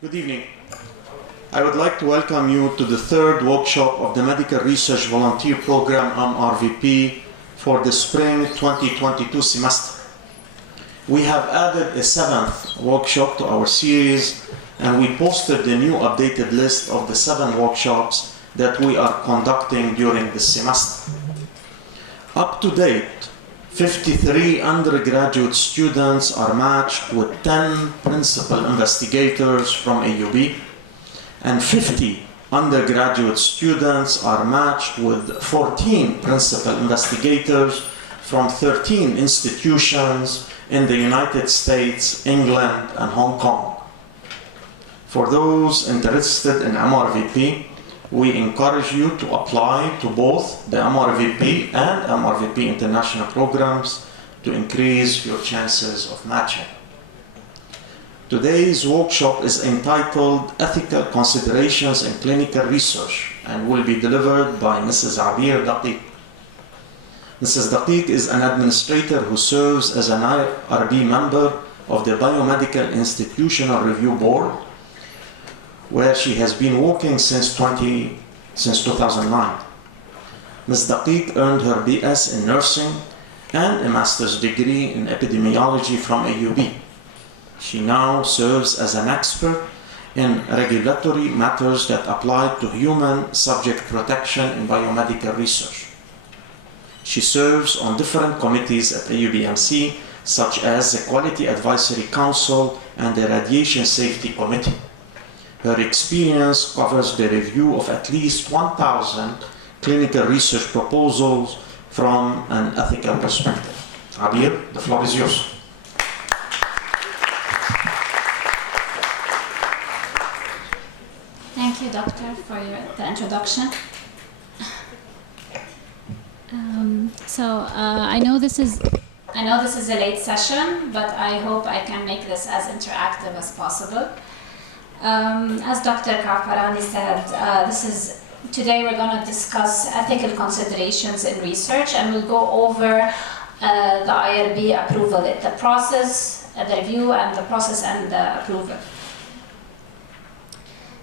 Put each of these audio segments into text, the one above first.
Good evening. I would like to welcome you to the third workshop of the Medical Research Volunteer Program MRVP for the spring 2022 semester. We have added a seventh workshop to our series, and we posted the new updated list of the 7 workshops that we are conducting during the semester. Up to date, 53 undergraduate students are matched with 10 principal investigators from AUB, and 50 undergraduate students are matched with 14 principal investigators from 13 institutions in the United States, England, and Hong Kong. For those interested in MRVP, we encourage you to apply to both the MRVP and MRVP International programs to increase your chances of matching. Today's workshop is entitled Ethical Considerations in Clinical Research and will be delivered by Mrs. Abeer Dakik. Mrs. Dakik is an administrator who serves as an IRB member of the Biomedical Institutional Review Board, where she has been working since 2009. Ms. Dakik earned her BS in nursing and a master's degree in epidemiology from AUB. She now serves as an expert in regulatory matters that apply to human subject protection in biomedical research. She serves on different committees at AUBMC, such as the Quality Advisory Council and the Radiation Safety Committee. Her experience covers the review of at least 1,000 clinical research proposals from an ethical perspective. Abeer, the floor is yours. Thank you, Doctor, for the introduction. I know this is a late session, but I hope I can make this as interactive as possible. As Dr. Kafarani said, today we're going to discuss ethical considerations in research, and we'll go over the IRB approval, the process, the review, and the process and the approval.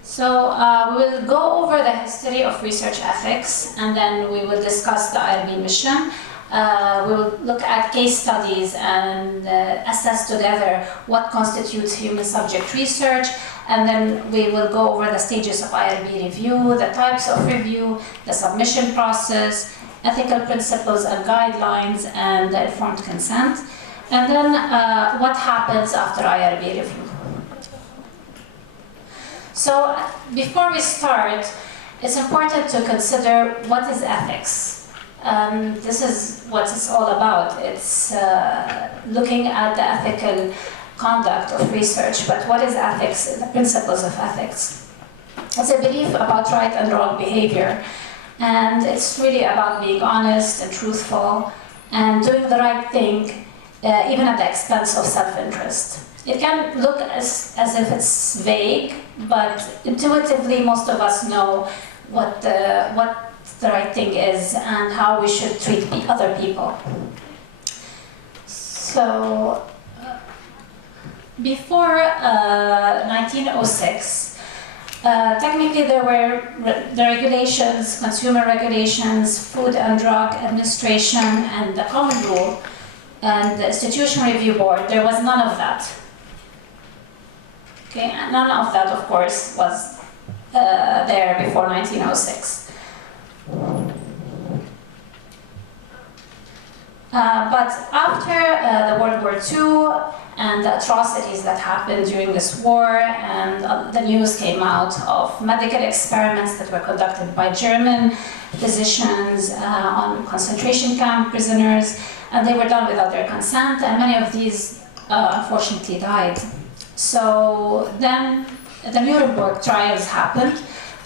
So we will go over the history of research ethics, and then we will discuss the IRB mission. We will look at case studies and assess together what constitutes human subject research, and then we will go over the stages of IRB review, the types of review, the submission process, ethical principles and guidelines, and the informed consent, and then what happens after IRB review. So before we start, it's important to consider what is ethics. This is what it's all about. It's looking at the ethical conduct of research, but what is ethics, the principles of ethics? It's a belief about right and wrong behavior, and it's really about being honest and truthful and doing the right thing, even at the expense of self-interest. It can look as if it's vague, but intuitively most of us know what the right thing is and how we should treat other people. So, before 1906, technically there were the regulations, consumer regulations, Food and Drug Administration, and the Common Rule, and the Institutional Review Board. There was none of that. Okay, and none of that, of course, was there before 1906. But after the World War II and the atrocities that happened during this war, and the news came out of medical experiments that were conducted by German physicians on concentration camp prisoners, and they were done without their consent, and many of these unfortunately died. So then the Nuremberg trials happened,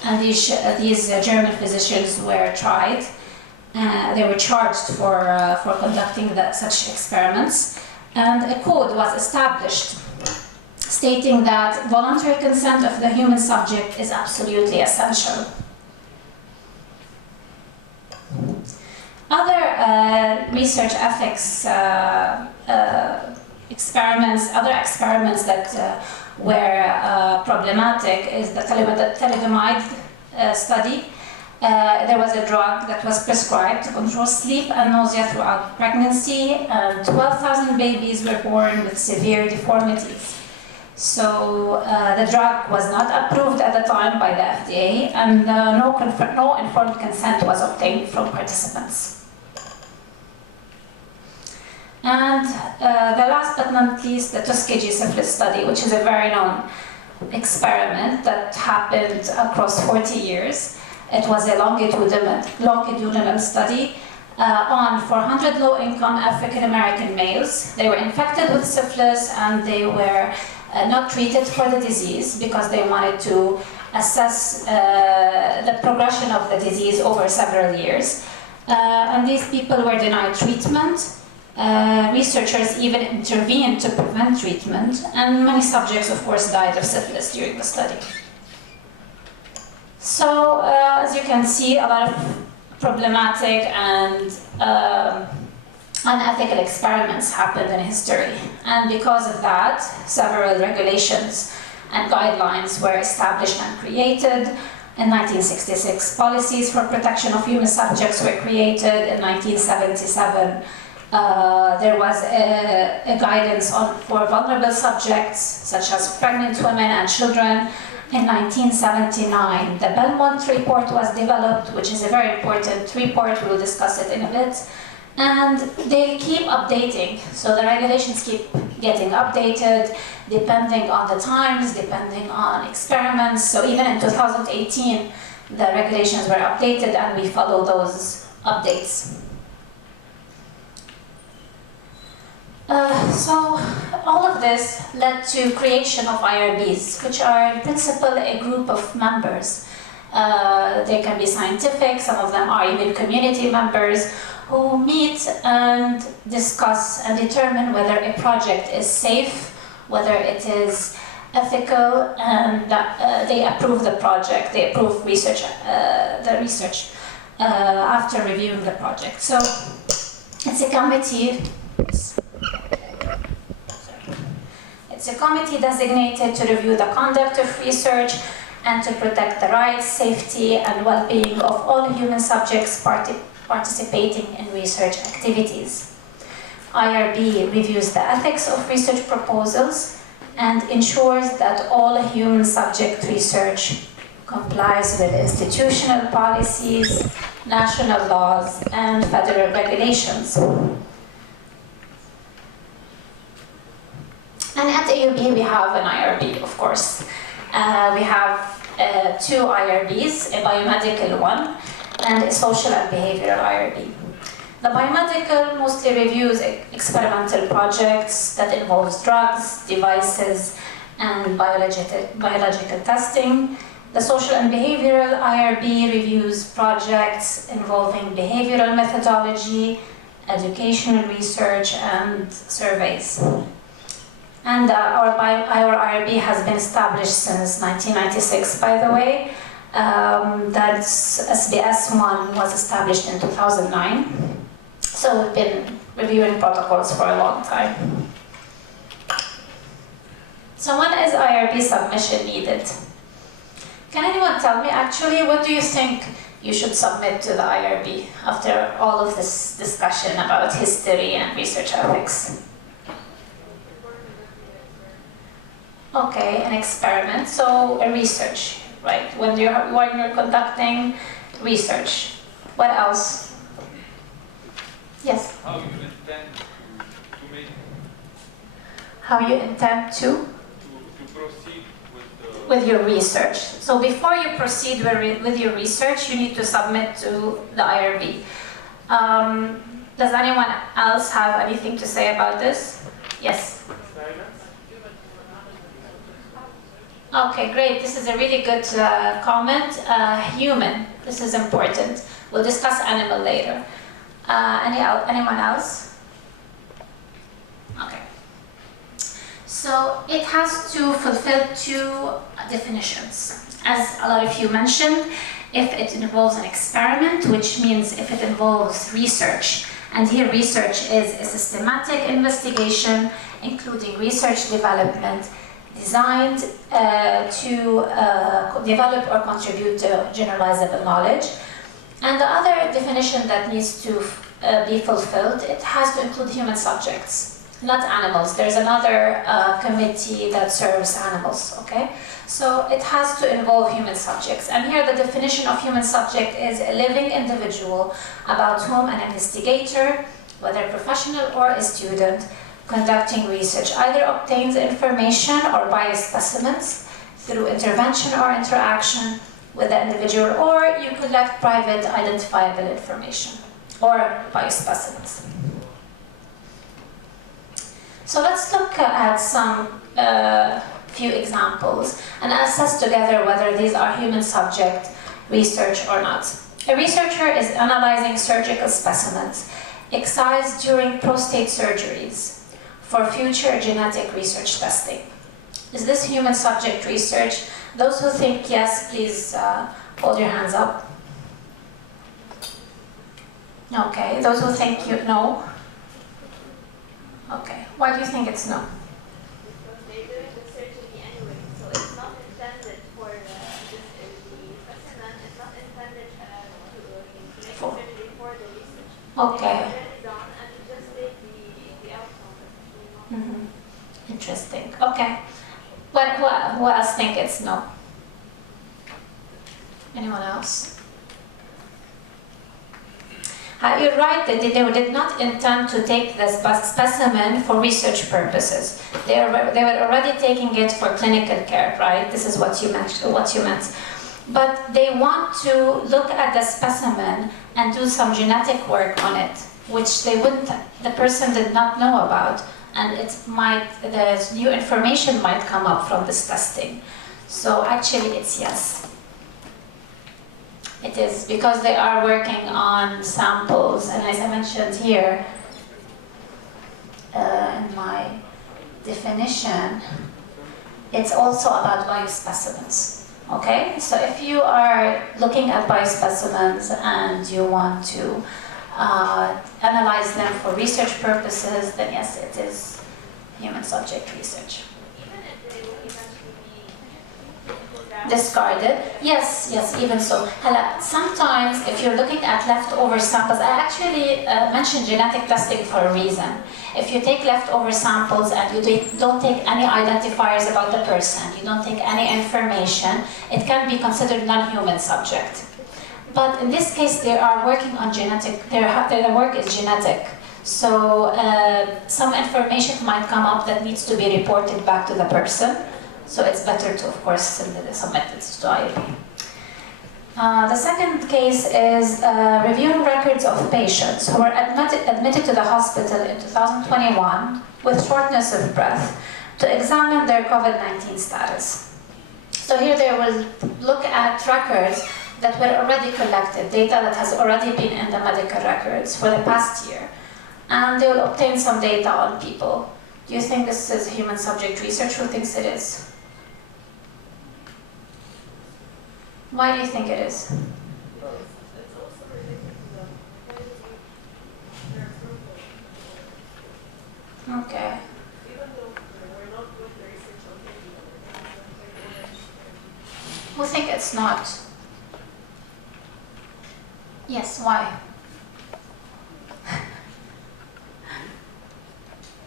and these German physicians were tried. They were charged for conducting such experiments, and a code was established stating that voluntary consent of the human subject is absolutely essential. Other research ethics experiments that were problematic is the thalidomide study. There was a drug that was prescribed to control sleep and nausea throughout pregnancy, and 12,000 babies were born with severe deformities. So the drug was not approved at the time by the FDA, and no informed consent was obtained from participants. And the last but not least, the Tuskegee syphilis study, which is a very known experiment that happened across 40 years. It was a longitudinal study on 400 low-income African-American males. They were infected with syphilis, and they were not treated for the disease because they wanted to assess the progression of the disease over several years. And these people were denied treatment. Researchers even intervened to prevent treatment, and many subjects, of course, died of syphilis during the study. So, as you can see, a lot of problematic and unethical experiments happened in history. And because of that, several regulations and guidelines were established and created. In 1966, policies for protection of human subjects were created. In 1977, there was a guidance for vulnerable subjects, such as pregnant women and children. In 1979, the Belmont report was developed, which is a very important report. We'll discuss it in a bit. And they keep updating, so the regulations keep getting updated depending on the times, depending on experiments. So even in 2018, the regulations were updated, and we follow those updates. So all of this led to creation of IRBs, which are in principle a group of members. They can be scientific, some of them are even community members who meet and discuss and determine whether a project is safe, whether it is ethical, and they approve the project, they approve research, after reviewing the project. So it's a committee. It's a committee designated to review the conduct of research and to protect the rights, safety, and well-being of all human subjects participating in research activities. IRB reviews the ethics of research proposals and ensures that all human subject research complies with institutional policies, national laws, and federal regulations. And at AUB, we have an IRB, of course. We have two IRBs, a biomedical one and a social and behavioral IRB. The biomedical mostly reviews experimental projects that involves drugs, devices, and biological testing. The social and behavioral IRB reviews projects involving behavioral methodology, educational research, and surveys. And our IRB has been established since 1996, by the way. That's SBS1 was established in 2009. So we've been reviewing protocols for a long time. So when is IRB submission needed? Can anyone tell me, actually, what do you think you should submit to the IRB after all of this discussion about history and research ethics? Okay, an experiment, so a research, right? When you're conducting research. What else? Yes? How you intend to make... How you intend to proceed with your research. So before you proceed with your research, you need to submit to the IRB. Does anyone else have anything to say about this? Yes? Okay, great. This is a really good comment. Human. This is important. We'll discuss animal later. Anyone else? Okay. So it has to fulfill two definitions. As a lot of you mentioned, if it involves an experiment, which means if it involves research, and here research is a systematic investigation, including research development, designed to develop or contribute to generalizable knowledge. And the other definition that needs to be fulfilled, it has to include human subjects, not animals. There's another committee that serves animals, okay? So it has to involve human subjects. And here the definition of human subject is a living individual about whom an investigator, whether professional or a student, conducting research either obtains information or biospecimens through intervention or interaction with the individual, or you collect private identifiable information or biospecimens. So let's look at some few examples and assess together whether these are human subject research or not. A researcher is analyzing surgical specimens excised during prostate surgeries for future genetic research testing. Is this human subject research? Those who think yes, please hold your hands up. Okay, those who think no? Okay, why do you think it's no? Because they're doing the surgery anyway, so it's not intended for the specimen, it's not intended to make surgery for the research. Okay. It's already done, and you just take the outcome. Interesting. Okay. But who else think it's no? Anyone else? You're right that they did not intend to take the specimen for research purposes. They were already taking it for clinical care, right? This is what you meant. But they want to look at the specimen and do some genetic work on it, which the person did not know about, and the new information might come up from this testing. So actually it's yes. It is because they are working on samples, and as I mentioned here in my definition, it's also about biospecimens. Okay, so if you are looking at biospecimens and you want to analyze them for research purposes, then yes, it is human subject research. Even if they will eventually be Discarded? Yes, even so. Sometimes if you're looking at leftover samples, I actually mentioned genetic testing for a reason. If you take leftover samples and you don't take any identifiers about the person, you don't take any information, it can be considered non-human subject. But in this case, they are working on genetic, their work is genetic. So some information might come up that needs to be reported back to the person. So it's better to, of course, submit it to IRB. The second case is reviewing records of patients who were admitted to the hospital in 2021 with shortness of breath to examine their COVID-19 status. So here they will look at records that were already collected, data that has already been in the medical records for the past year. And they will obtain some data on people. Do you think this is human subject research? Who thinks it is? Why do you think it is? it's also related to the quality of their approval. Okay. Even though we're not doing the research on people, Who think it's not? Yes, why?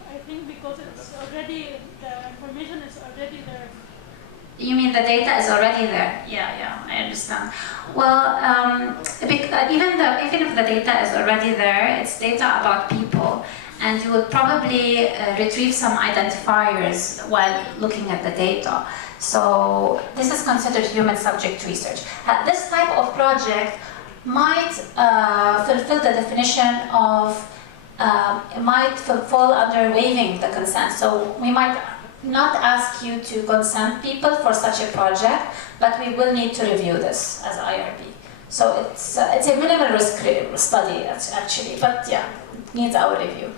I think because it's already, the information is already there. You mean the data is already there? Yeah, I understand. Well, even if the data is already there, it's data about people, and you would probably retrieve some identifiers while looking at the data. So this is considered human subject research. This type of project might fulfill the definition of, might fall under waiving the consent. So we might not ask you to consent people for such a project, but we will need to review this as IRB. So it's a minimal risk study actually, but yeah, it needs our review.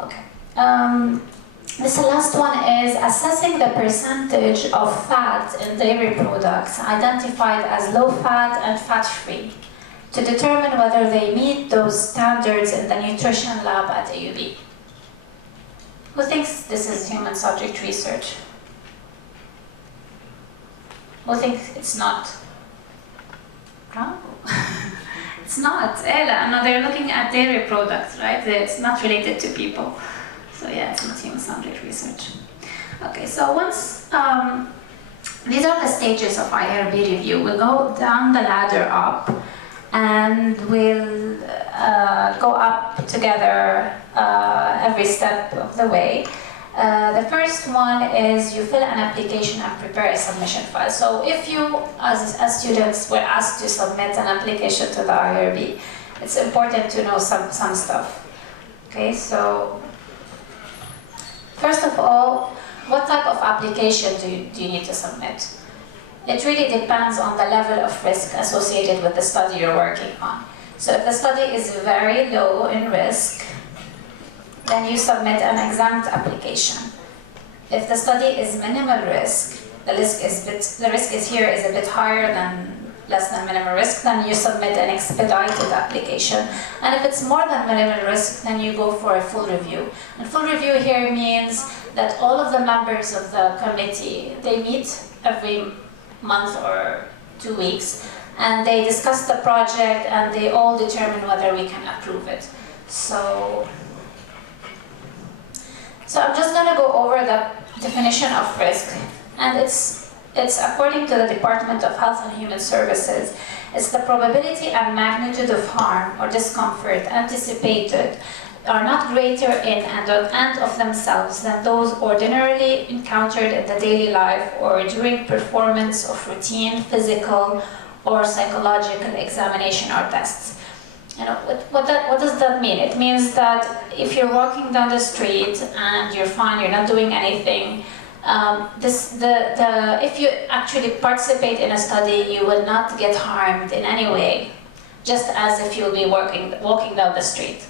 Okay. This last one is assessing the percentage of fat in dairy products identified as low fat and fat-free to determine whether they meet those standards in the nutrition lab at AUB. Who thinks this is human subject research? who think it's not. It's not. No, they're looking at dairy products, right? It's not related to people. So yeah, it's not human-centric research. Okay, so once these are the stages of IRB review. We'll go down the ladder up, and we'll go up together every step of the way. The first one is you fill an application and prepare a submission file. So if you, as students, were asked to submit an application to the IRB, it's important to know some stuff. Okay, so first of all, what type of application do you need to submit? It really depends on the level of risk associated with the study you're working on. So if the study is very low in risk, then you submit an exempt application. If the study is minimal risk, the risk is here is a bit higher than less than minimal risk, then you submit an expedited application. And if it's more than minimal risk, then you go for a full review. And full review here means that all of the members of the committee, they meet every month or 2 weeks, and they discuss the project and they all determine whether we can approve it. So I'm just going to go over the definition of risk, and it's according to the Department of Health and Human Services, it's the probability and magnitude of harm or discomfort anticipated are not greater in and of themselves than those ordinarily encountered in the daily life or during performance of routine physical or psychological examination or tests. You know, what does that mean? It means that if you're walking down the street and you're fine, you're not doing anything, if you actually participate in a study, you will not get harmed in any way, just as if you'll be walking down the street.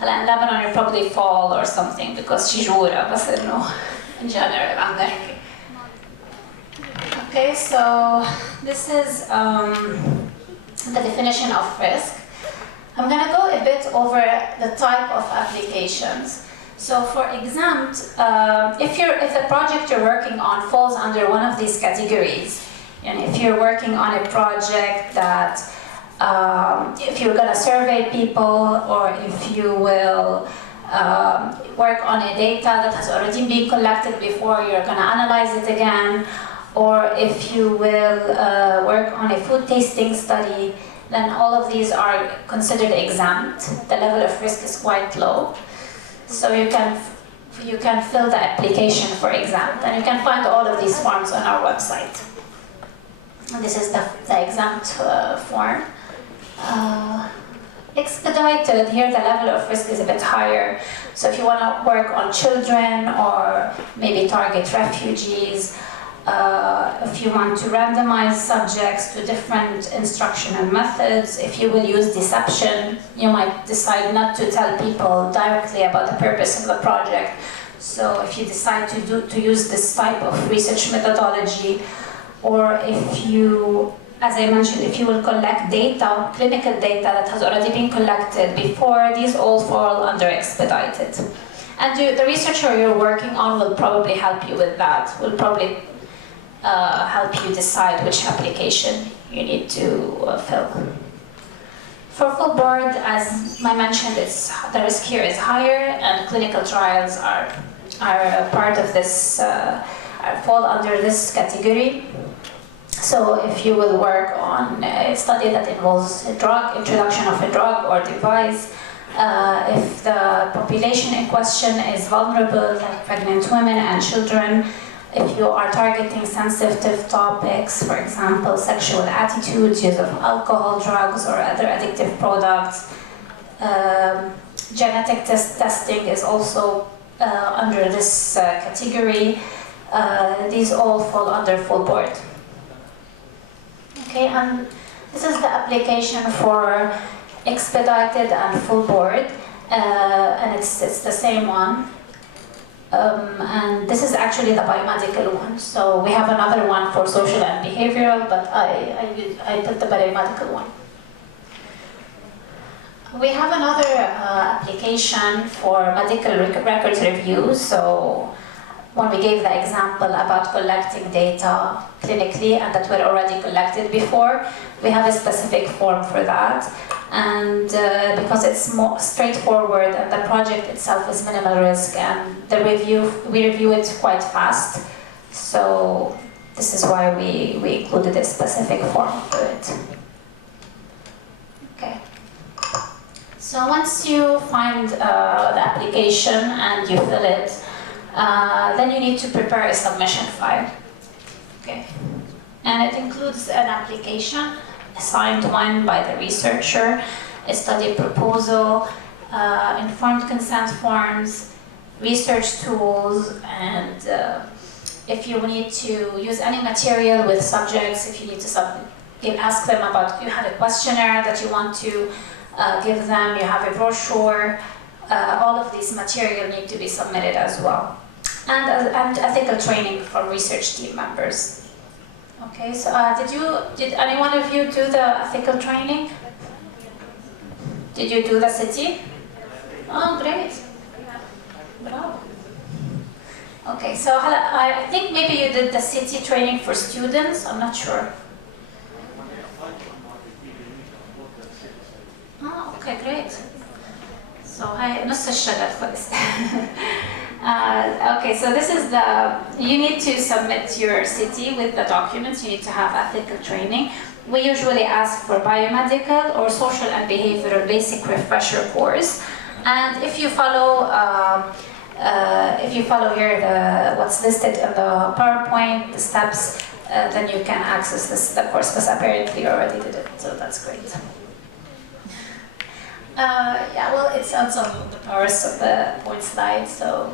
In Lebanon, you'll probably fall or something because shijura, but no, in general. Okay, so this is the definition of risk. I'm going to go a bit over the type of applications. So for exempt, if the project you're working on falls under one of these categories, and if you're working on a project that, if you're going to survey people, or if you will work on a data that has already been collected before, you're going to analyze it again, or if you will work on a food tasting study, then all of these are considered exempt. The level of risk is quite low. So you can fill the application for exempt, and you can find all of these forms on our website. And this is the exempt form. Expedited, here the level of risk is a bit higher. So if you want to work on children or maybe target refugees, if you want to randomize subjects to different instructional methods, if you will use deception, you might decide not to tell people directly about the purpose of the project. So if you decide to use this type of research methodology, or if you, as I mentioned, if you will collect data, clinical data that has already been collected before, these all fall under expedited. And the researcher you're working on will probably help you with that, will probably help you decide which application you need to fill. For full board, as I mentioned, the risk here is higher, and clinical trials are part of this, fall under this category. So if you will work on a study that involves a drug, introduction of a drug or device, if the population in question is vulnerable, like pregnant women and children, if you are targeting sensitive topics, for example, sexual attitudes, use of alcohol, drugs, or other addictive products, genetic testing is also under this category. These all fall under full board. Okay, and this is the application for expedited and full board, and it's the same one. And this is actually the biomedical one. So we have another one for social and behavioral, but I put the biomedical one. We have another application for medical records review. So when we gave the example about collecting data clinically and that were already collected before, we have a specific form for that. And because it's more straightforward and the project itself is minimal risk and we review it quite fast. So this is why we included a specific form for it. Okay. So once you find the application and you fill it, then you need to prepare a submission file. Okay. And it includes an application, a signed one by the researcher, a study proposal, informed consent forms, research tools, and if you need to use any material with subjects, if you need to ask them about, you have a questionnaire that you want to give them, you have a brochure, all of these material need to be submitted as well. And ethical training from research team members. Okay, so did any one of you do the ethical training? Did you do the city? Oh, great. Bravo. Okay, so I think maybe you did the city training for students, I'm not sure. Oh, okay, great. So هاي نص الشغف كويس. Okay, so this is you need to submit your city with the documents, you need to have ethical training. We usually ask for biomedical or social and behavioral basic refresher course. And if you follow here what's listed in the PowerPoint, the steps, then you can access the course because apparently you already did it, so that's great. Yeah, well, it's also the rest of the point slide, so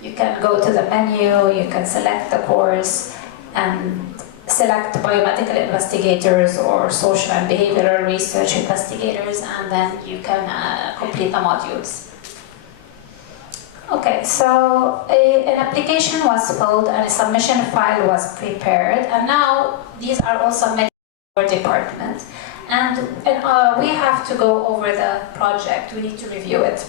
you can go to the menu, you can select the course, and select biomedical investigators or social and behavioral research investigators, and then you can complete the modules. Okay, so an application was filled and a submission file was prepared, and now these are all submitted to our department. And we have to go over the project, we need to review it.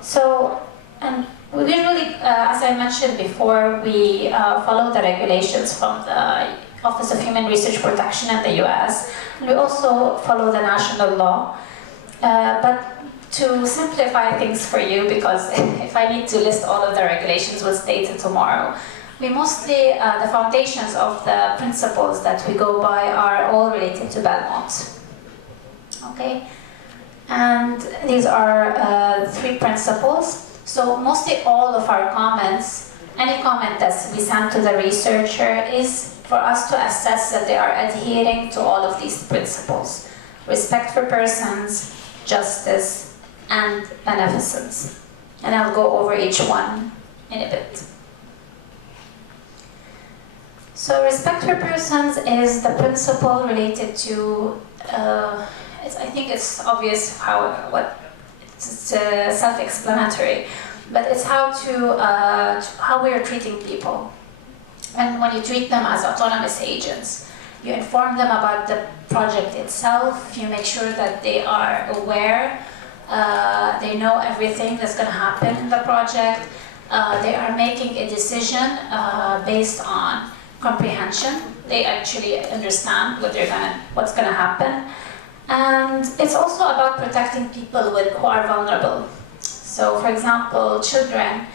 So, and we usually, as I mentioned before, we follow the regulations from the Office of Human Research Protection in the US. We also follow the national law. But to simplify things for you, because if I need to list all of the regulations, we'll stay till tomorrow. We mostly, the foundations of the principles that we go by are all related to Belmont. Okay? And these are 3 principles. So mostly all of our comments, any comment that we send to the researcher is for us to assess that they are adhering to all of these principles. Respect for persons, justice, and beneficence. And I'll go over each one in a bit. So respect for persons is the principle related to, I think it's obvious it's self-explanatory, but it's how we are treating people. And when you treat them as autonomous agents, you inform them about the project itself, you make sure that they are aware, they know everything that's going to happen in the project, they are making a decision based on comprehension. They actually understand what's going to happen. And it's also about protecting people who are vulnerable. So, for example, children,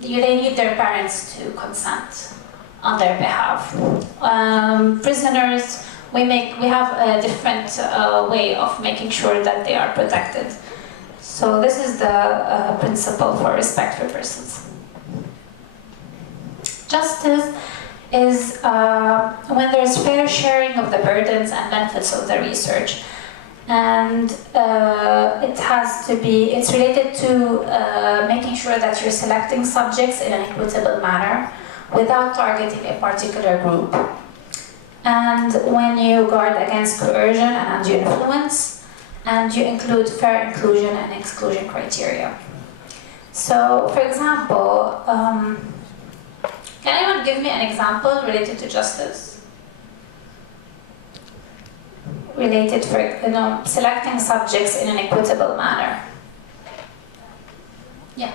they need their parents to consent on their behalf. Prisoners, we have a different way of making sure that they are protected. So this is the principle for respect for persons. Justice is when there's fair sharing of the burdens and benefits of the research. And it's related to making sure that you're selecting subjects in an equitable manner without targeting a particular group. And when you guard against coercion and undue influence, and you include fair inclusion and exclusion criteria. So, for example, can anyone give me an example related to justice? Related for, selecting subjects in an equitable manner. Yeah.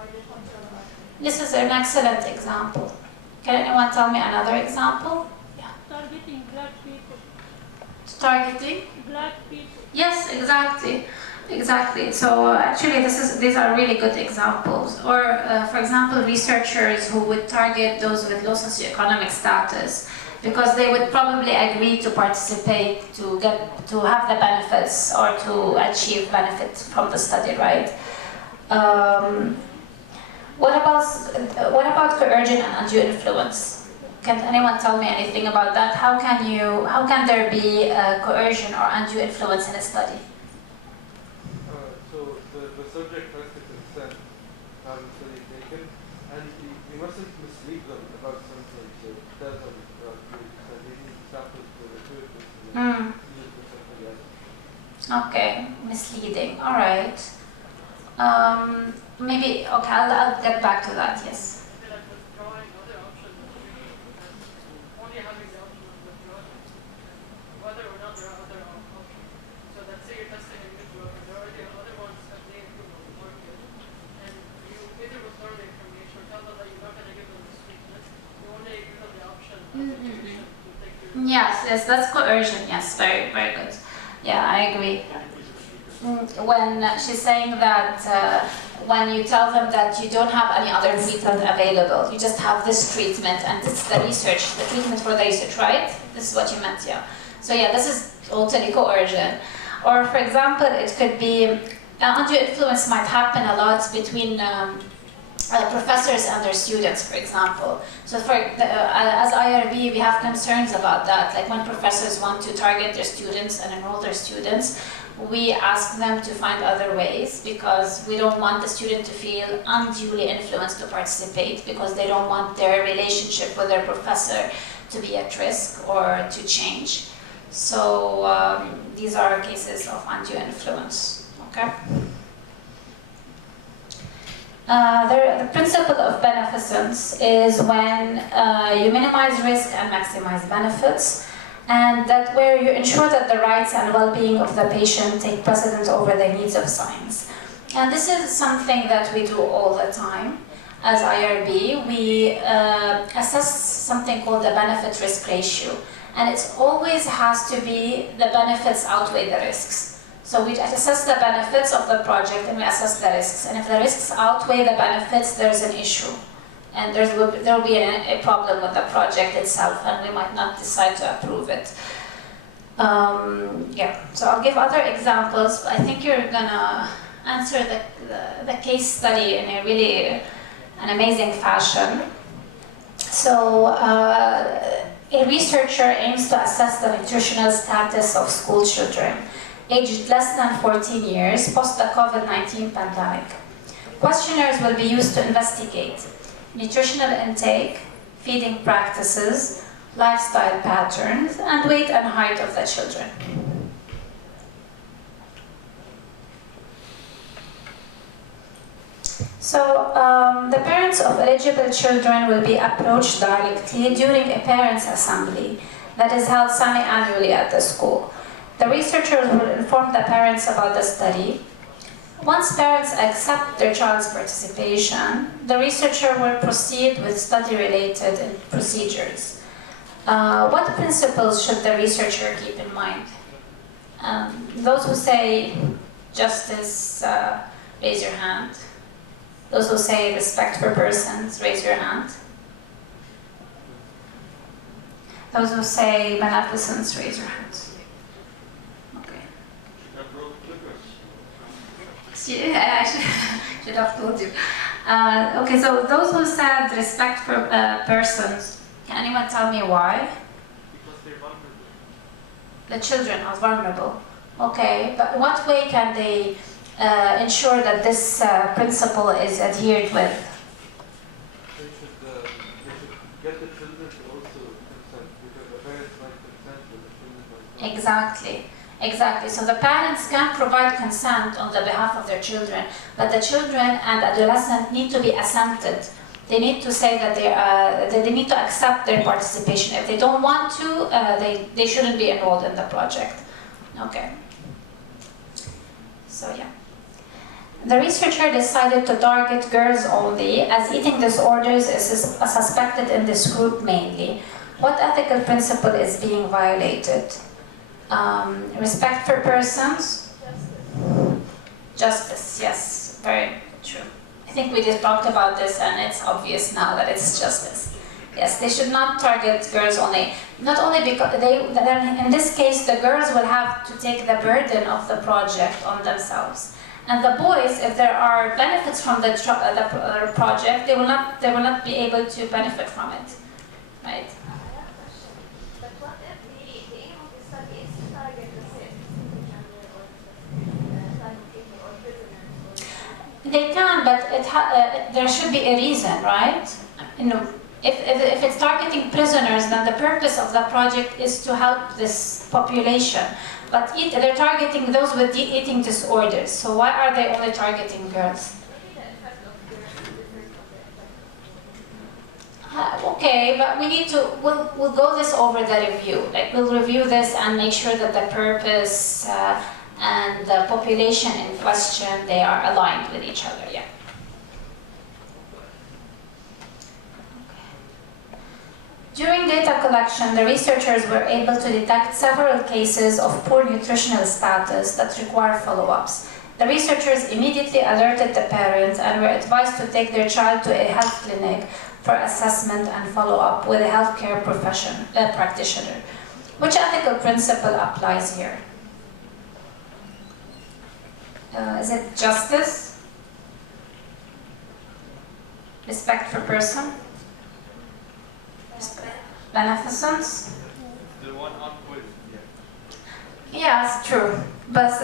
wider cultural audience. This is an excellent example. Can anyone tell me another example? Yeah. Targeting black people. Targeting? Black people. Yes, exactly. Exactly. So actually, these are really good examples. Or, for example, researchers who would target those with low socioeconomic status, because they would probably agree to participate to have the benefits or to achieve benefit from the study, right? What about coercion and undue influence? Can anyone tell me anything about that? How can there be coercion or undue influence in a study? So the subject has to consent to have the study taken, and you mustn't mislead them about something. So tell them about they need samples to recruit this and use for something else. Okay, misleading. All right. Maybe okay. I'll get back to that. Yes. Like withdrawing other options, only having the option of withdrawing, whether or not there are other options. So let's say you're testing a new drug, and there are already other ones that they approve on the market, and you either withdraw the information or tell them that you're not going to give them this treatment. You only give them the option as a condition to take your. Yes, that's coercion. Yes, very, very good. Yeah, I agree. When she's saying that when you tell them that you don't have any other treatment available, you just have this treatment and it's the research, the treatment for the research, right? This is what you meant, yeah. So yeah, this is totally coercion. Or for example, it could be, undue influence might happen a lot between professors and their students, for example. So as IRB, we have concerns about that. Like when professors want to target their students and enroll their students, we ask them to find other ways because we don't want the student to feel unduly influenced to participate because they don't want their relationship with their professor to be at risk or to change. So these are cases of undue influence, okay? The principle of beneficence is when you minimize risk and maximize benefits, and that where you ensure that the rights and well-being of the patient take precedence over the needs of science. And this is something that we do all the time. As IRB, we assess something called the benefit-risk ratio, and it always has to be the benefits outweigh the risks. So we assess the benefits of the project and we assess the risks, and if the risks outweigh the benefits, there's an issue. And there will be a problem with the project itself, and we might not decide to approve it. Yeah, so I'll give other examples, but I think you're gonna answer the case study in a really an amazing fashion. So a researcher aims to assess the nutritional status of school children aged less than 14 years post the COVID-19 pandemic. Questionnaires will be used to investigate nutritional intake, feeding practices, lifestyle patterns, and weight and height of the children. So the parents of eligible children will be approached directly during a parents' assembly that is held semi-annually at the school. The researchers will inform the parents about the study. Once parents accept their child's participation, the researcher will proceed with study-related procedures. What principles should the researcher keep in mind? Those who say justice, raise your hand. Those who say respect for persons, raise your hand. Those who say beneficence, raise your hands. I should have told you. Okay, so those who said respect for persons, can anyone tell me why? Because they're vulnerable. The children are vulnerable. Okay, but what way can they ensure that this principle is adhered with? They should get the children to also consent, because the parents might consent, but the children might not. Exactly. Exactly. So the parents can provide consent on the behalf of their children, but the children and adolescents need to be assented. They need to say that they need to accept their participation. If they don't want to, they shouldn't be enrolled in the project. Okay. So yeah. The researcher decided to target girls only, as eating disorders is suspected in this group mainly. What ethical principle is being violated? Respect for persons? Justice, yes, very true. I think we just talked about this and it's obvious now that it's justice. Yes, they should not target girls only. Not only because then in this case, the girls will have to take the burden of the project on themselves. And the boys, if there are benefits from the project, they will not be able to benefit from it, right? But what if the aim of the study is to target the sick, or prisoners? They can, but there should be a reason, right? You know, if it's targeting prisoners, then the purpose of the project is to help this population. But they're targeting those with eating disorders. So why are they only targeting girls? Okay, but we need to, we'll go this over the review. Like we'll review this and make sure that the purpose and the population in question, they are aligned with each other, yeah. During data collection, the researchers were able to detect several cases of poor nutritional status that require follow-ups. The researchers immediately alerted the parents and were advised to take their child to a health clinic for assessment and follow-up with a healthcare practitioner. Which ethical principle applies here? Is it justice? Respect for person? Beneficence? The one on quiz. Yes, true. بس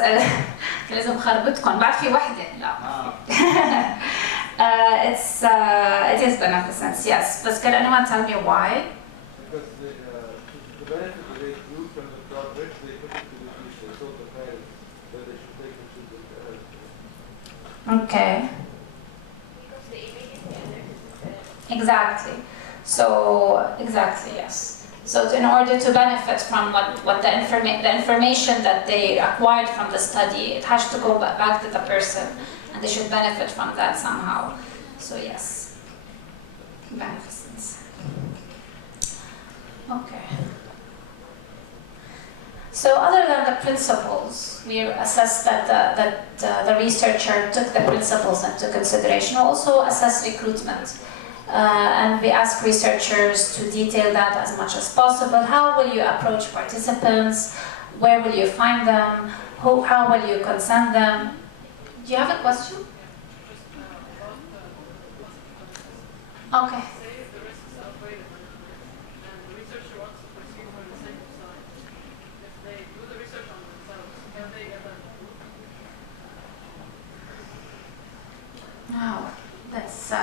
لازم خربطكم بعد في وحدة لا. It is beneficence, yes. But can anyone tell me why? Because the benefit that they drew from the project, they put it to the use. They told the parents that they should take it to the Okay. Because they immediately alerted the parents. Exactly. So, exactly, yes. So in order to benefit from what the information that they acquired from the study, it has to go back to the person, and they should benefit from that somehow. So yes, beneficence. Okay. So other than the principles, we assess that the researcher took the principles into consideration. We also assess recruitment. And we ask researchers to detail that as much as possible. How will you approach participants? Where will you find them? How will you consent them? Do you have a question? Okay. Say the risks outweigh the benefits, and the researcher wants to proceed for the sake of science. If they do the research on themselves, can they get that approved? Wow.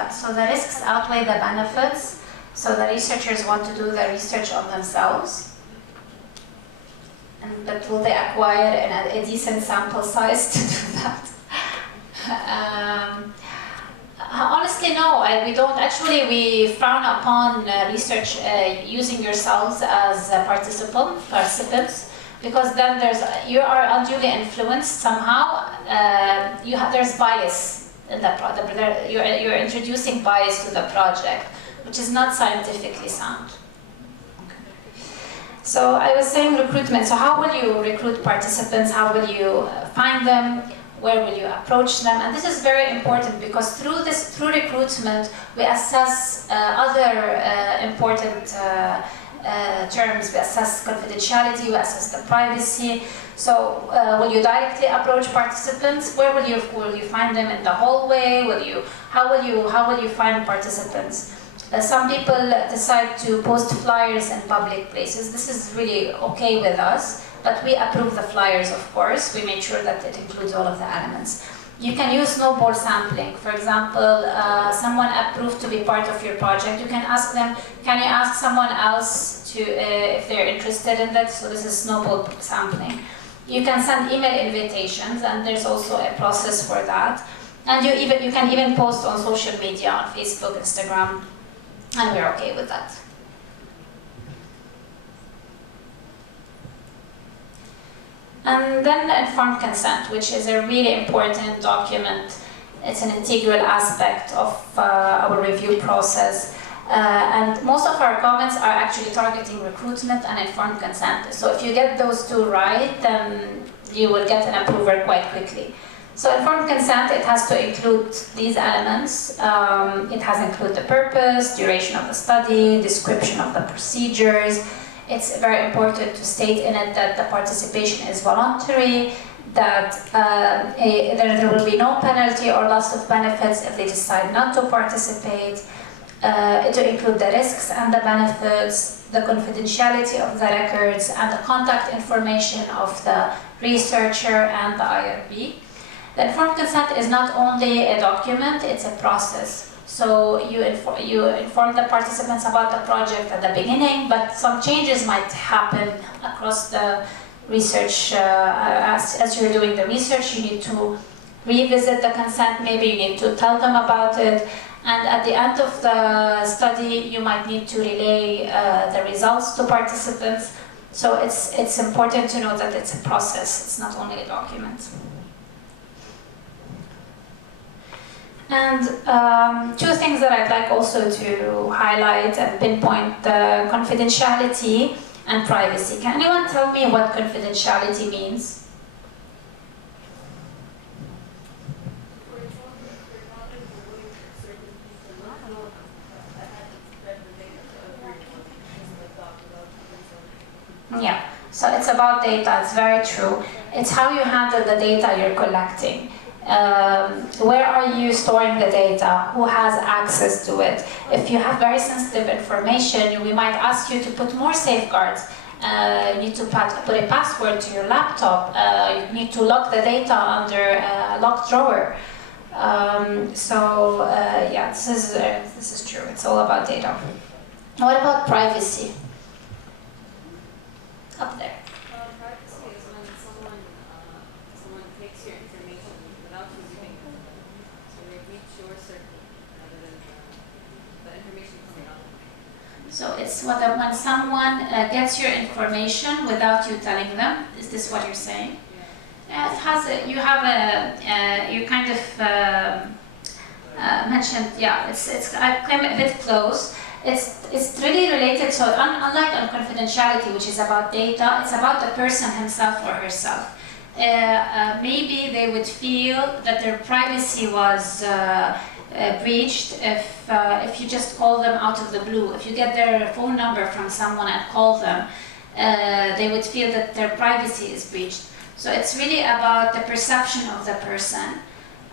So the risks outweigh the benefits. So the researchers want to do the research on themselves. But will they acquire a decent sample size to do that? Honestly, no. We don't. Actually, we frown upon research using yourselves as participants, because then you are unduly influenced somehow. There's bias. You're introducing bias to the project, which is not scientifically sound. Okay. So I was saying recruitment. So how will you recruit participants? How will you find them? Where will you approach them? And this is very important because through recruitment, we assess other important terms. We assess confidentiality, we assess the privacy. So will you directly approach participants? Where will you find them in the hallway? How will you find participants? Some people decide to post flyers in public places. This is really okay with us, but we approve the flyers, of course. We make sure that it includes all of the elements. You can use snowball sampling. For example, someone approved to be part of your project. You can ask them, can you ask someone else if they're interested in that? So this is snowball sampling. You can send email invitations, and there's also a process for that. And you can even post on social media, on Facebook, Instagram, and we're okay with that. And then informed consent, which is a really important document It's an integral aspect of our review process. And most of our comments are actually targeting recruitment and informed consent. So if you get those two right, then you will get an approval quite quickly. So informed consent, it has to include these elements. It has include the purpose, duration of the study, description of the procedures. It's very important to state in it that the participation is voluntary, that there will be no penalty or loss of benefits if they decide not to participate. To include the risks and the benefits, the confidentiality of the records, and the contact information of the researcher and the IRB. The informed consent is not only a document, it's a process. So you inform the participants about the project at the beginning, but some changes might happen across the research. As you're doing the research, you need to revisit the consent, maybe you need to tell them about it. And at the end of the study, you might need to relay the results to participants. So it's important to know that it's a process, it's not only a document. And two things that I'd like also to highlight and pinpoint: the confidentiality and privacy. Can anyone tell me what confidentiality means? Yeah, so it's about data, it's very true. It's how you handle the data you're collecting. Where are you storing the data? Who has access to it? If you have very sensitive information, we might ask you to put more safeguards. You need to put a password to your laptop. You need to lock the data under a locked drawer. Yeah, this is true. It's all about data. What about privacy? Up there. Privacy is when someone takes your information without you leaving it. So they reach your circle rather than the information coming out. So it's when someone gets your information without you telling them. Is this what you're saying? Yeah. It has you kind of mentioned. Yeah, I came a bit close. It's really related, so unlike on confidentiality, which is about data, it's about the person himself or herself. Maybe they would feel that their privacy was breached if you just call them out of the blue. If you get their phone number from someone and call them, they would feel that their privacy is breached. So it's really about the perception of the person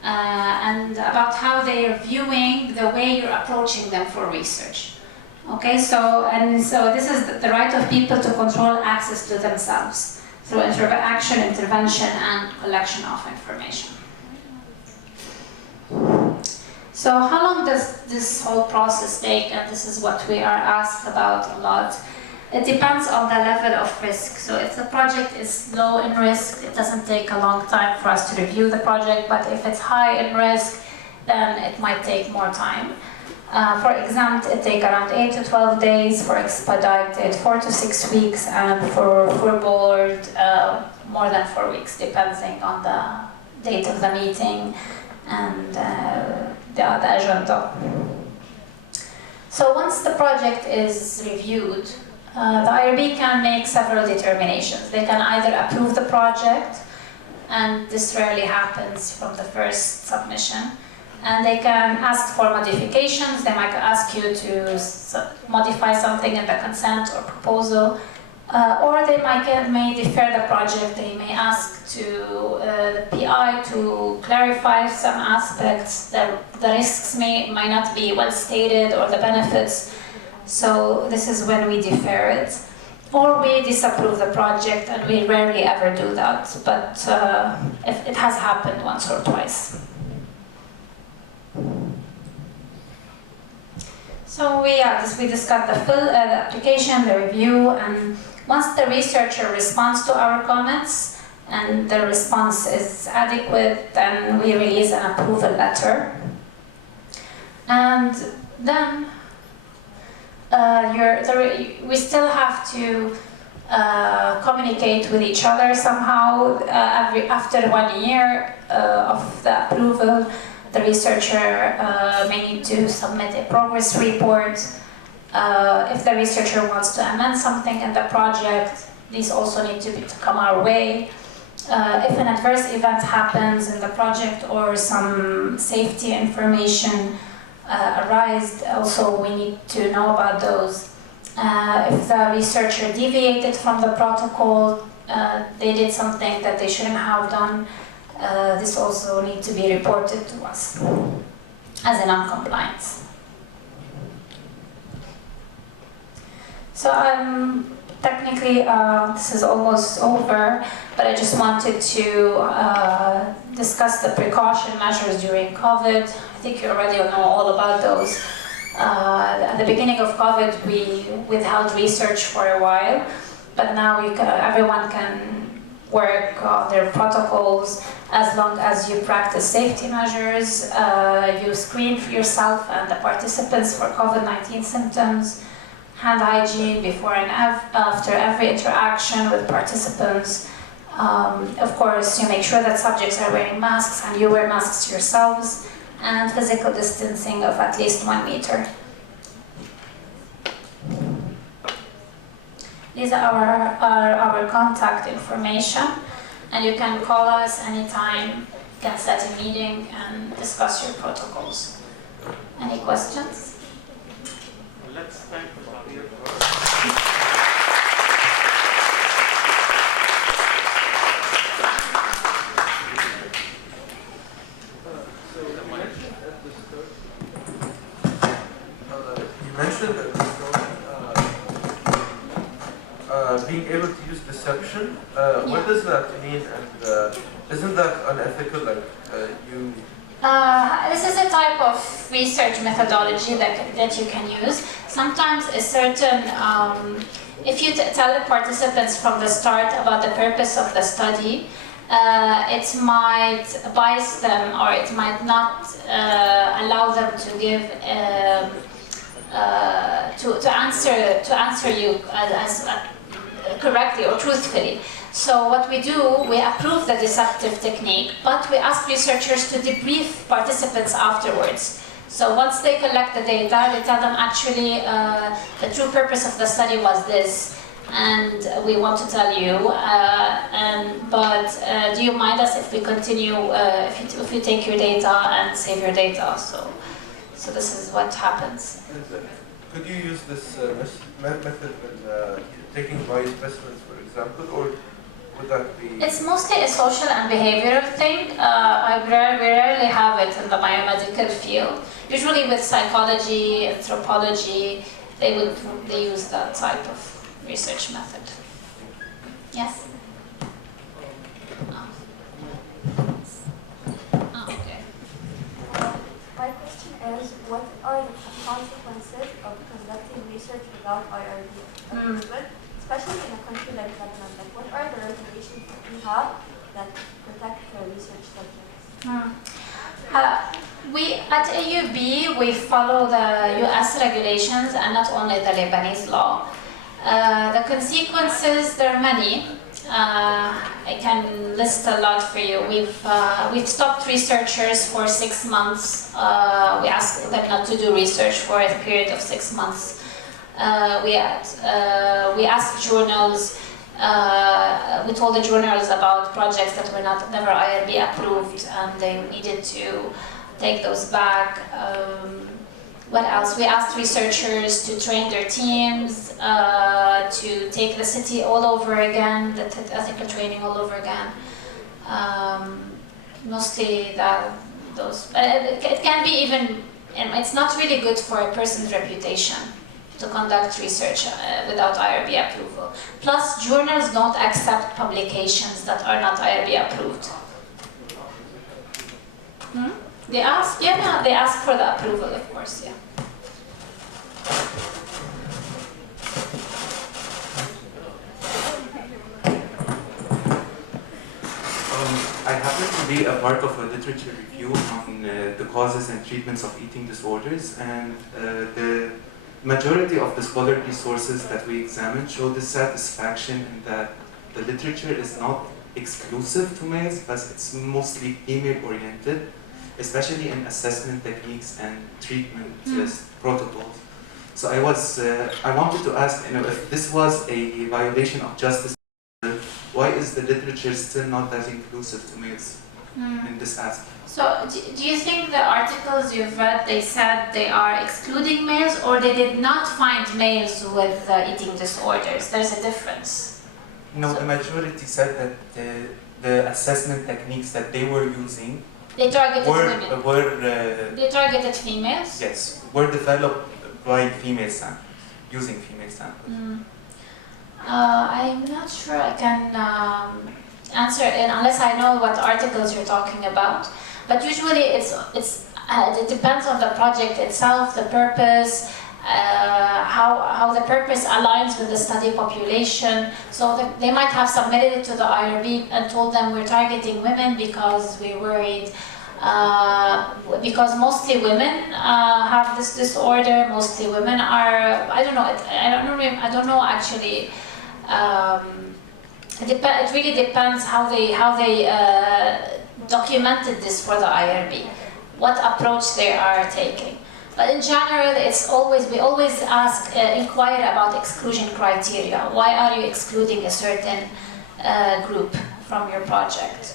and about how they are viewing the way you're approaching them for research. Okay, so this is the right of people to control access to themselves through intervention and collection of information. So how long does this whole process take? And this is what we are asked about a lot. It depends on the level of risk. So if the project is low in risk, it doesn't take a long time for us to review the project, but if it's high in risk, then it might take more time. For exempt, it takes around 8 to 12 days, for expedited 4 to 6 weeks, and for board more than 4 weeks, depending on the date of the meeting and the agenda. So once the project is reviewed, the IRB can make several determinations. They can either approve the project, and this rarely happens from the first submission, and they can ask for modifications. They might ask you to modify something in the consent or proposal, or they may defer the project. They may ask the PI to clarify some aspects. The risks might not be well stated, or the benefits. So this is when we defer it. Or we disapprove the project, and we rarely ever do that, but if it has happened once or twice. So we discussed the application, the review, and once the researcher responds to our comments and the response is adequate, then we release an approval letter. And then we still have to communicate with each other somehow after 1 year of the approval. The researcher may need to submit a progress report. If the researcher wants to amend something in the project, these also need to come our way. If an adverse event happens in the project or some safety information arise, also we need to know about those. If the researcher deviated from the protocol, they did something that they shouldn't have done, this also needs to be reported to us as a non-compliance. So technically, this is almost over, but I just wanted to discuss the precaution measures during COVID. I think you already know all about those. At the beginning of COVID, we withheld research for a while, but now everyone can work on their protocols as long as you practice safety measures, you screen for yourself and the participants for COVID-19 symptoms, hand hygiene before and after every interaction with participants. Of course, you make sure that subjects are wearing masks and you wear masks yourselves, and physical distancing of at least 1 meter. These are our contact information, and you can call us anytime, you can set a meeting and discuss your protocols. Any questions? Let's thank Abeer for mentioned at the start, being able to use deception. What does that mean? And isn't that unethical? Like you. This is a type of research methodology that you can use. Sometimes a certain, if you tell the participants from the start about the purpose of the study, it might bias them, or it might not allow them to give to answer you as correctly or truthfully. So what we do, we approve the deceptive technique, but we ask researchers to debrief participants afterwards. So once they collect the data, they tell them actually the true purpose of the study was this, and we want to tell you. But do you mind us if we continue, if you take your data and save your data? So this is what happens. Could you use this method when taking biospecimens, for example, or would that be? It's mostly a social and behavioral thing. We rarely have it in the biomedical field. Usually with psychology, anthropology, they use that type of research method. Yes? Okay. My question is, what are the consequences of conducting research without IRB approval, especially in a country like Lebanon? Like, what are the regulations that we have that protect research subjects? We at AUB, we follow the US regulations and not only the Lebanese law. The consequences, there are many. I can list a lot for you. We've stopped researchers for 6 months. We asked them not to do research for a period of 6 months. We asked journals. We told the journals about projects that were never IRB approved, and they needed to take those back. What else? We asked researchers to train their teams, to take the city all over again, the ethical training all over again. Mostly those. It can be even, it's not really good for a person's reputation to conduct research without IRB approval. Plus, journals don't accept publications that are not IRB approved. They ask, they ask for the approval, of course, yeah. I happen to be a part of a literature review on the causes and treatments of eating disorders, and the majority of the scholarly sources that we examined show dissatisfaction in that the literature is not exclusive to males, but it's mostly female-oriented. especially in assessment techniques and treatment protocols. So I wanted to ask, if this was a violation of justice, why is the literature still not that inclusive to males in this aspect? So, do you think the articles you've read, they said they are excluding males, or they did not find males with eating disorders? There's a difference. No, the majority said that the assessment techniques that they were using they targeted women. They targeted females? Yes, were developed by female samples, using female samples. I'm not sure I can answer it unless I know what articles you're talking about. But usually it depends on the project itself, the purpose, how the purpose aligns with the study population. So they might have submitted it to the IRB and told them we're targeting women because we're worried, because mostly women have this disorder. Mostly women are, I don't know actually. It really depends how they documented this for the IRB, what approach they are taking. But in general, we always ask, inquire about exclusion criteria. Why are you excluding a certain group from your project?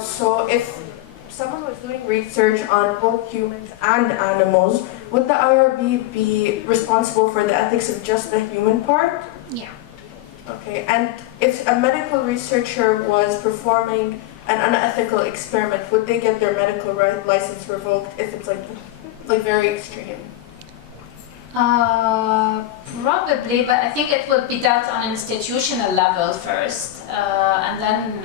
So if someone was doing research on both humans and animals, would the IRB be responsible for the ethics of just the human part? Yeah. Okay, and if a medical researcher was performing an unethical experiment, would they get their medical license revoked if it's like very extreme? Probably, but I think it would be dealt on an institutional level first, and then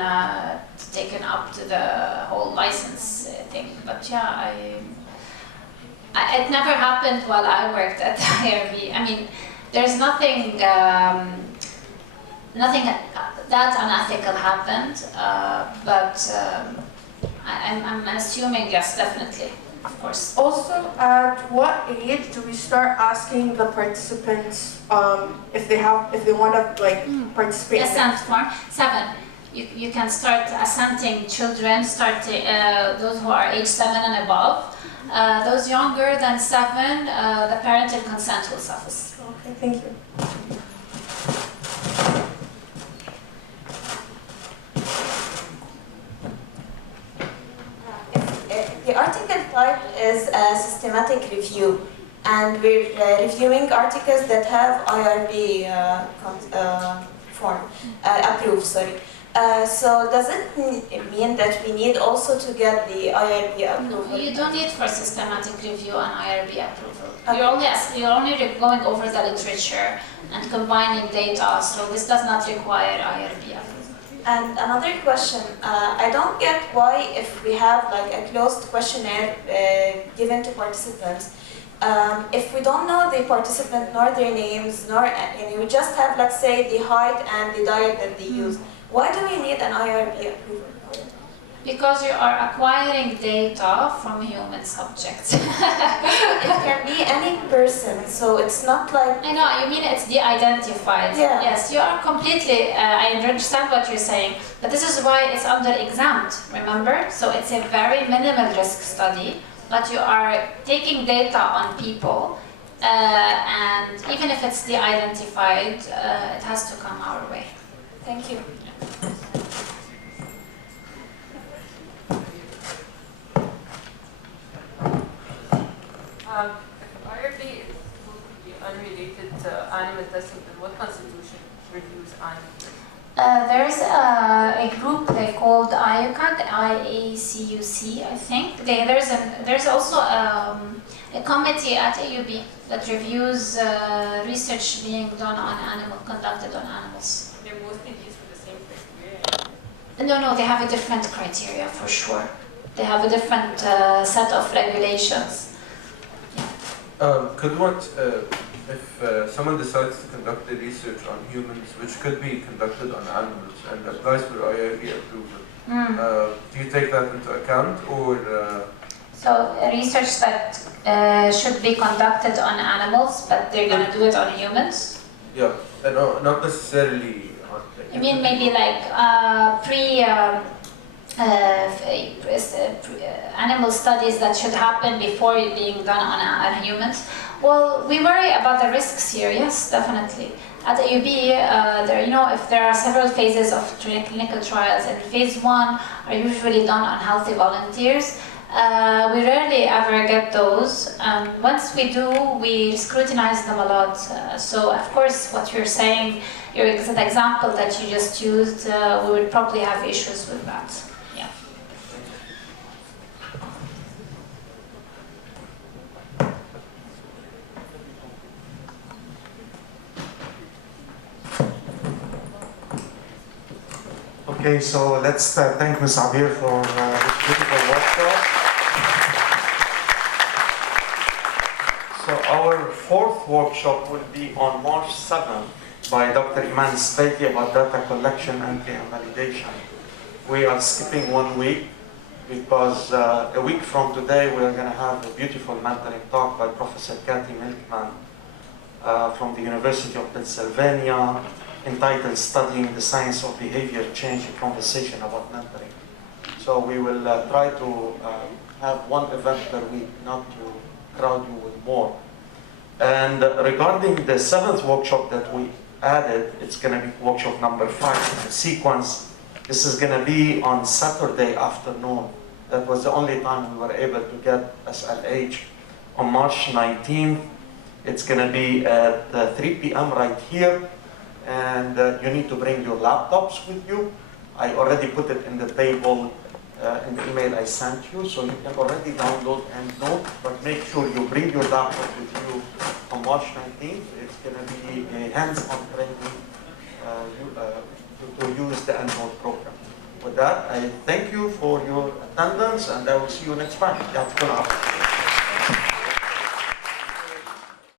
taken up to the whole license thing. But yeah, it never happened while I worked at IRB. I mean, there's nothing that unethical happened, but I'm assuming yes, definitely. Of course. Also, at what age do we start asking the participants if they want to participate? Assent form 7. You can start assenting children, those who are age 7 and above. Those younger than 7, the parental consent will suffice. Okay, thank you. The article type is a systematic review, and we're reviewing articles that have IRB form approved. So does it mean that we need also to get the IRB approval? No, you don't need for systematic review on IRB approval. Okay. You're only going over the literature and combining data, so this does not require IRB approval. And another question, I don't get why if we have a closed questionnaire given to participants, if we don't know the participant nor their names, and we just have, let's say, the height and the diet that they use, why do we need an IRB approval? Because you are acquiring data from human subjects. It can be any person, so it's not like... I know, you mean it's de-identified. Yeah. Yes, you are completely, I understand what you're saying, but this is why it's under examined, remember? So it's a very minimal risk study, but you are taking data on people, and even if it's de-identified, it has to come our way. Thank you. If IRB is supposed to be unrelated to animal testing, then what constitution reviews animal testing? There's a group they called IACUC, IACUC, I think. There's also a committee at AUB that reviews research being done on conducted on animals. They're mostly used for the same criteria. No, they have a different criteria for sure. They have a different set of regulations. Could what if someone decides to conduct the research on humans, which could be conducted on animals, and applies for IRB approval, do you take that into account, or? So research that should be conducted on animals, but they're going to do it on humans? Yeah, no, not necessarily. You mean maybe like animal studies that should happen before it being done on humans? Well, we worry about the risks here, yes, definitely. At AUB, if there are several phases of clinical trials, and phase 1 are usually done on healthy volunteers. We rarely ever get those. Once we do, we scrutinize them a lot. So, of course, what you're saying, your example that you just used, we would probably have issues with that. Yeah. Okay, so let's thank Ms. Abeer for this beautiful workshop. So our 4th workshop will be on March 7th by Dr. Iman Speiki about data collection and validation. We are skipping 1 week because a week from today we are going to have a beautiful mentoring talk by Professor Kathy Milkman from the University of Pennsylvania, entitled Studying the Science of Behavior Change, a conversation about mentoring. So we will try to have one event per week, not to crowd you with more. And regarding the 7th workshop that we added, it's going to be workshop number 5, the sequence. This is going to be on Saturday afternoon. That was the only time we were able to get SLH. On March 19th, it's going to be at 3 p.m. right here. And you need to bring your laptops with you. I already put it in the table in the email I sent you, so you can already download and note, but make sure you bring your laptop with you on March 19th. It's going to be a hands-on training to use the EndNote program. With that, I thank you for your attendance, and I will see you next time.